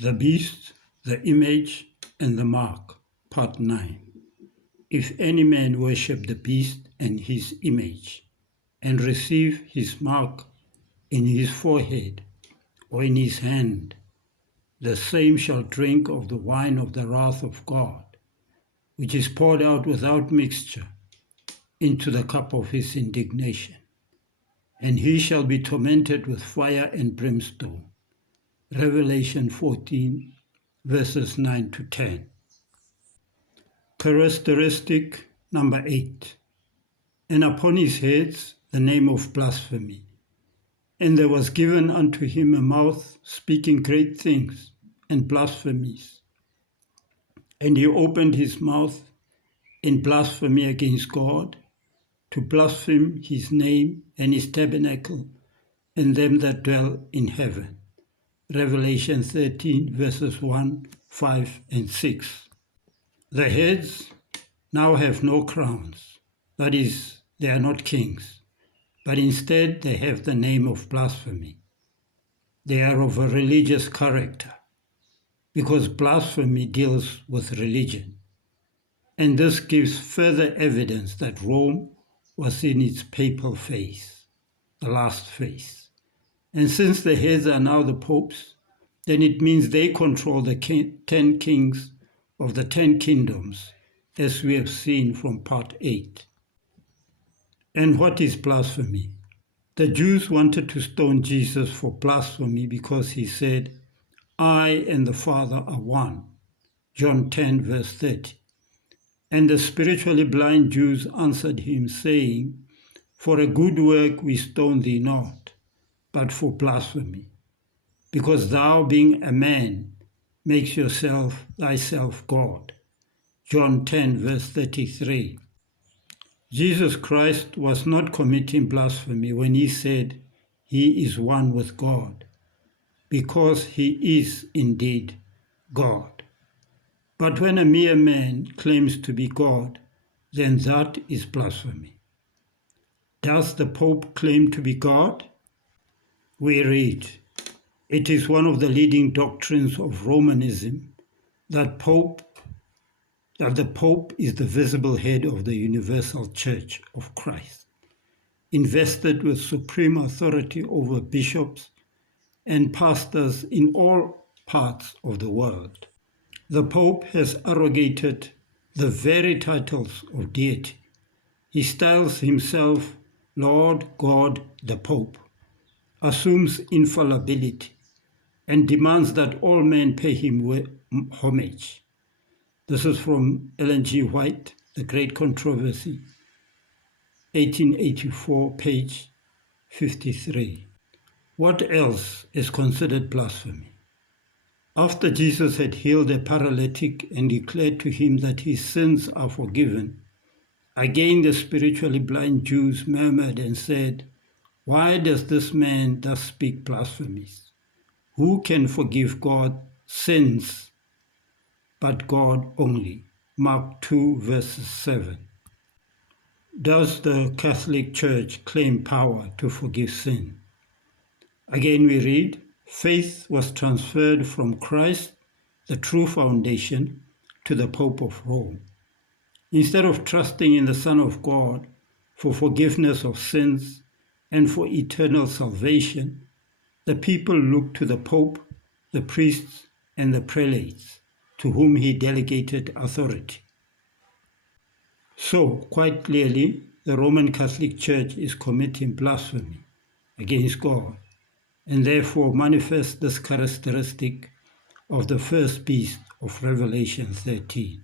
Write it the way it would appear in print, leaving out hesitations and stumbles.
The Beast, the Image, and the Mark, Part 9. If any man worship the beast and his image, and receive his mark in his forehead or in his hand, the same shall drink of the wine of the wrath of God, which is poured out without mixture into the cup of his indignation. And he shall be tormented with fire and brimstone. Revelation 14, verses 9 to 10. Characteristic number 8. And upon his heads the name of blasphemy. And there was given unto him a mouth speaking great things and blasphemies. And he opened his mouth in blasphemy against God, to blaspheme his name and his tabernacle and them that dwell in heaven. Revelation 13, verses 1, 5, and 6. The heads now have no crowns, that is, they are not kings, but instead they have the name of blasphemy. They are of a religious character, because blasphemy deals with religion. And this gives further evidence that Rome was in its papal phase, the last phase. And since the heads are now the popes, then it means they control the 10 kings of the 10 kingdoms, as we have seen from part 8. And what is blasphemy? The Jews wanted to stone Jesus for blasphemy because he said, I and the Father are one. John 10, verse 30. And the spiritually blind Jews answered him, saying, For a good work we stone thee not, but for blasphemy, because thou, being a man, makes thyself God. John 10, verse 33. Jesus Christ was not committing blasphemy when he said he is one with God, because he is indeed God. But when a mere man claims to be God, then that is blasphemy. Does the Pope claim to be God? We read, it is one of the leading doctrines of Romanism that the Pope is the visible head of the universal Church of Christ, invested with supreme authority over bishops and pastors in all parts of the world. The Pope has arrogated the very titles of deity. He styles himself Lord God the Pope, assumes infallibility, and demands that all men pay him homage. This is from Ellen G. White, The Great Controversy, 1884, page 53. What else is considered blasphemy? After Jesus had healed a paralytic and declared to him that his sins are forgiven, again the spiritually blind Jews murmured and said, Why does this man thus speak blasphemies? Who can forgive God sins but God only? Mark 2, verses 7. Does the Catholic Church claim power to forgive sin? Again we read, faith was transferred from Christ, the true foundation, to the Pope of Rome. Instead of trusting in the Son of God for forgiveness of sins and for eternal salvation, the people looked to the Pope, the priests, and the prelates, to whom he delegated authority. So, quite clearly, the Roman Catholic Church is committing blasphemy against God, and therefore manifests this characteristic of the first beast of Revelation 13.